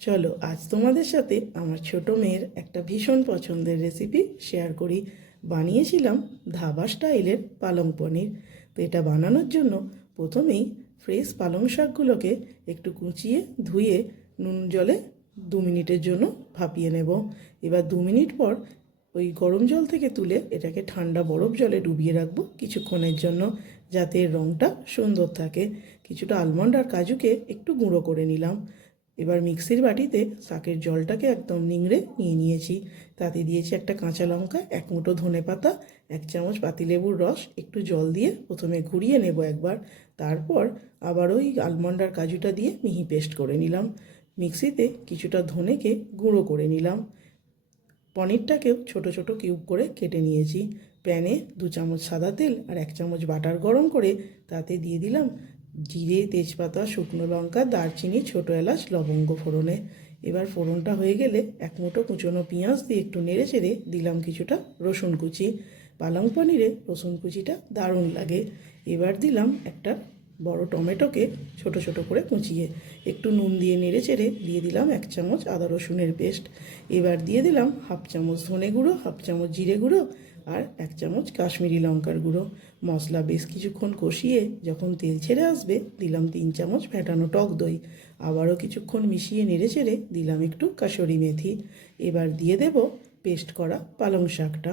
চলো আজ তোমাদের সাথে আমার ছোট মেয়ের একটা ভীষণ পছন্দের রেসিপি শেয়ার করি। বানিয়েছিলাম ধাবা স্টাইলের পালং পনির। তো এটা বানানোর জন্য প্রথমেই ফ্রেশ পালং শাকগুলোকে একটু কুচিয়ে ধুয়ে নুন জলে দু মিনিটের জন্য ভাপিয়ে নেব। এবার দু মিনিট পর ওই গরম জল থেকে তুলে এটাকে ঠান্ডা বরফ জলে ডুবিয়ে রাখব কিছুক্ষণের জন্য যাতে রঙটা সুন্দর থাকে। কিছুটা আলমন্ড আর কাজুকে একটু গুঁড়ো করে নিলাম। এবার মিক্সির বাটিতে শাকের জলটাকে একদম নিংড়ে নিয়ে নিয়েছি। তাতে দিয়েছি একটা কাঁচা লঙ্কা, এক মুঠো ধনে পাতা, এক চামচ পাতিলেবুর রস, একটু জল দিয়ে প্রথমে ঘুরিয়ে নেব একবার। তারপর আবার ওই আলমন্ড আর কাজুটা দিয়ে মিহি পেস্ট করে নিলাম। মিক্সিতে কিছুটা ধনেকে গুঁড়ো করে নিলাম। পনিরটাকেও ছোট ছোট কিউব করে কেটে নিয়েছি। প্যানে দু চামচ সাদা তেল আর এক চামচ বাটার গরম করে তাতে দিয়ে দিলাম জিরে, তেজপাতা, শুকনো লঙ্কা, দারচিনি, ছোটো এলাচ, লবঙ্গ ফোড়নে। এবার ফোড়নটা হয়ে গেলে এক মুঠো কুচনো পেঁয়াজ দিয়ে একটু নেড়ে চেড়ে দিলাম কিছুটা রসুন কুচি। পালং পনিরে রসুন কুচিটা দারুণ লাগে। এবার দিলাম একটা বড় টমেটোকে ছোট ছোট করে কুচিয়ে। একটু নুন দিয়ে নেড়ে চেড়ে দিয়ে দিলাম এক চামচ আদা রসুনের পেস্ট। এবার দিয়ে দিলাম হাফ চামচ ধনে গুঁড়ো, হাফ চামচ জিরে গুঁড়ো আর এক চামচ কাশ্মীরি লঙ্কার গুঁড়ো, মশলা বেশ কিছুক্ষণ কষিয়ে যখন তেল ছেড়ে আসবে, দিলাম তিন চামচ ফেটানো টক দই। আবারও কিছুক্ষণ মিশিয়ে নেড়ে চেড়ে দিলাম একটু কাসরি মেথি। এবার দিয়ে দেব পেস্ট করা পালং শাকটা।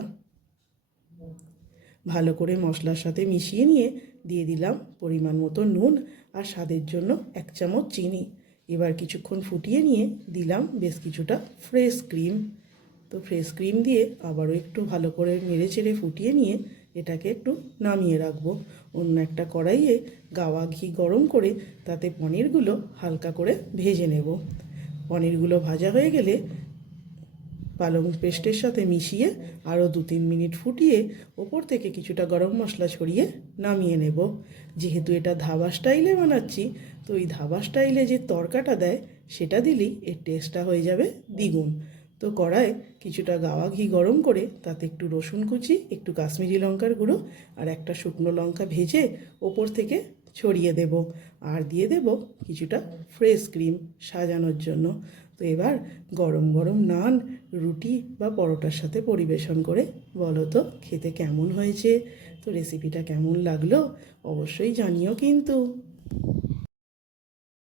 ভালো করে মশলার সাথে মিশিয়ে নিয়ে দিয়ে দিলাম পরিমাণ মতো নুন আর স্বাদের জন্য এক চামচ চিনি। এবার কিছুক্ষণ ফুটিয়ে নিয়ে দিলাম বেশ কিছুটা ফ্রেশ ক্রিম। তো ফ্রেশ ক্রিম দিয়ে আবারও একটু ভালো করে নেড়ে চেড়ে ফুটিয়ে নিয়ে এটাকে একটু নামিয়ে রাখব। অন্য একটা কড়াইয়ে গাওয়া ঘি গরম করে তাতে পনিরগুলো হালকা করে ভেজে নেব। পনিরগুলো ভাজা হয়ে গেলে পালং পেস্টের সাথে মিশিয়ে আরও দু তিন মিনিট ফুটিয়ে ওপর থেকে কিছুটা গরম মশলা ছড়িয়ে নামিয়ে নেব। যেহেতু এটা ধাবা স্টাইলে বানাচ্ছি, তো ওই ধাবা স্টাইলে যে তরকাটা দেয়, সেটা দিলেই এর টেস্টটা হয়ে যাবে দ্বিগুণ। তো কড়ায় কিছুটা গাওয়া ঘি গরম করে তাতে একটু রসুন কুচি, একটু কাশ্মীরি লঙ্কার গুঁড়ো আর একটা শুকনো লঙ্কা ভেজে ওপর থেকে ছড়িয়ে দেব। আর দিয়ে দেব কিছুটা ফ্রেশ ক্রিম সাজানোর জন্য। তো এবার গরম গরম নান, রুটি বা পরোটার সাথে পরিবেশন করে বলো তো খেতে কেমন হয়েছে? তো রেসিপিটা কেমন লাগল? অবশ্যই জানিও কিন্তু।